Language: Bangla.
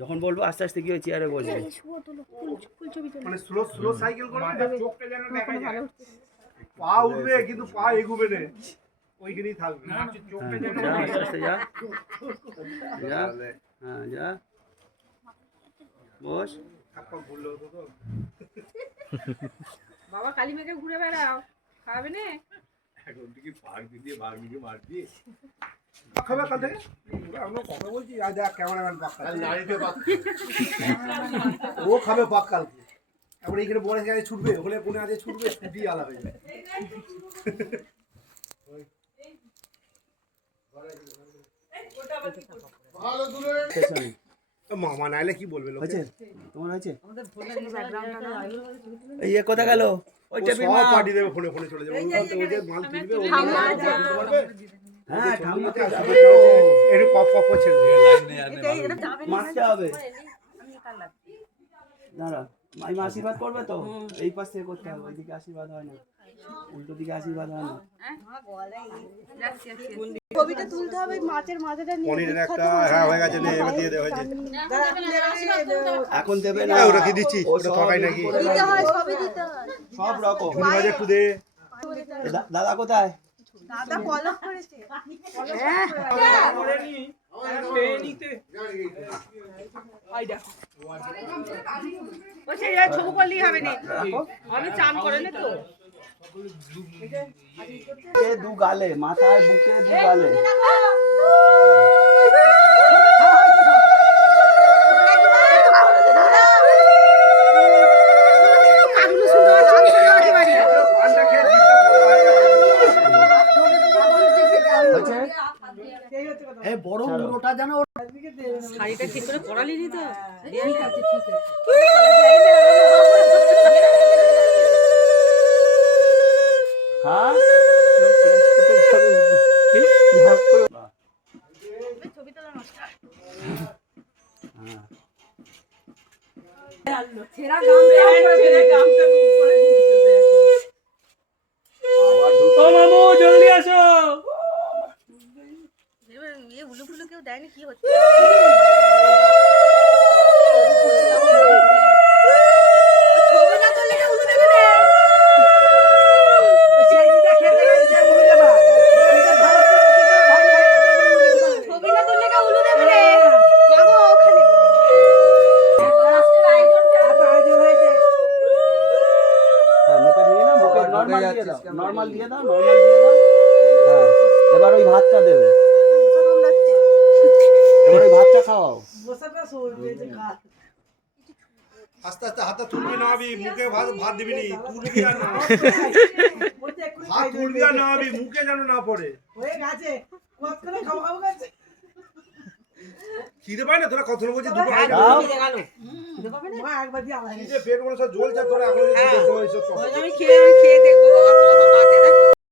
যখন বলবো আস্তে আস্তে কি চেয়ারে বসবে মানে স্লো সাইকেল করবে চোখটা যেন দেখা যায় পা উঠবে কিন্তু পা এগোবে না ওইখানেই থাকবে চোখটা যেন আস্তে আস্তে যা যা হ্যাঁ যা বস ভুললো তো বাবা কালী মেঘে ঘুরে বেড়াও খাবে না এখন থেকে পার্ক দিয়ে বারবিকে মারবি খাবে কাল থেকে আমরা কথা বলছি আজ দেখ ক্যামেরাম্যান পাক কাল নারীতে পাক ও খাবে পাক কালকে এখন এইখানে বড় গাড়ি ছুটবে ওখানে কোনে আজে ছুটবে ছুটি আলাদা হয়ে যাবে ভালো দূরে মামা নাইলে কি বলবে লোকে আছে তোমার আছে এই কথা গেল ওইটা সব পার্টি দেবে ফোনে ফোনে চলে যাবে ওদের মাল তুলবে ও করবে হ্যাঁ ঠাম্মাকে একটু কপ কপ করছে মারতে হবে দাঁড়া আমি আশীর্বাদ করবে তো এই পাশ থেকে করতে হবে ওইদিকে আশীর্বাদ হয় না উল্টো দিকে আশীর্বাদ হয় না ছবিটা তুলতে হবে মাছের মাথাটা নিয়ে পনিরের একটা হ্যাঁ হয়ে গেছে নে এবার দিয়ে দে হয়েছে এখন দেবে না ওটা কি দিচ্ছি ওটা ঠকাই নাকি দিতে হয় সবই দিতে হয় সব রকম ঝুড়ি একটু দে দাদা কোথায় দাদা পলক করেছে ছবি করলেই হবে না আমি চান করে না তো দু গালে মাথায় বুকে দু গালে বড় মুড়োটা যেন শাড়িটা ঠিক করে পরালি নি তো ঠিক আছে হ্যাঁ ছবি তোলা নষ্ট ছেঁড়া গামছা উপরে ঘুরতেছে ও মামু জলদি আসো এ উলু ফুলু কেউ দেয়নি কি হচ্ছে ছবি না তুললে উলু দেবে না ছবি না তুললে উলু দেবে না মাগো ওখানে মুখে নিয়ে না মুখে নরমাল দিয়ে দাও হ্যাঁ এবার ওই ভাতটা দেবে এবার ওই ভাতটা খাওয়াও আস্তে আস্তে হাতটা তুলবি না আবি মুখে ভাত দিবি নি তুলবি আর না হাত তুলবি আর না আবি মুখে যেন না পড়ে হয়ে গেছে কত করে খাওয়া গেছে খিদে পায় না তোরা কত বলছিস দুটো খাই না মা একবার দিয়ে আমার খিদে পেট মনে সব জ্বলছে তোরা এখন আমি খেয়ে দেখবো বাবা তোরা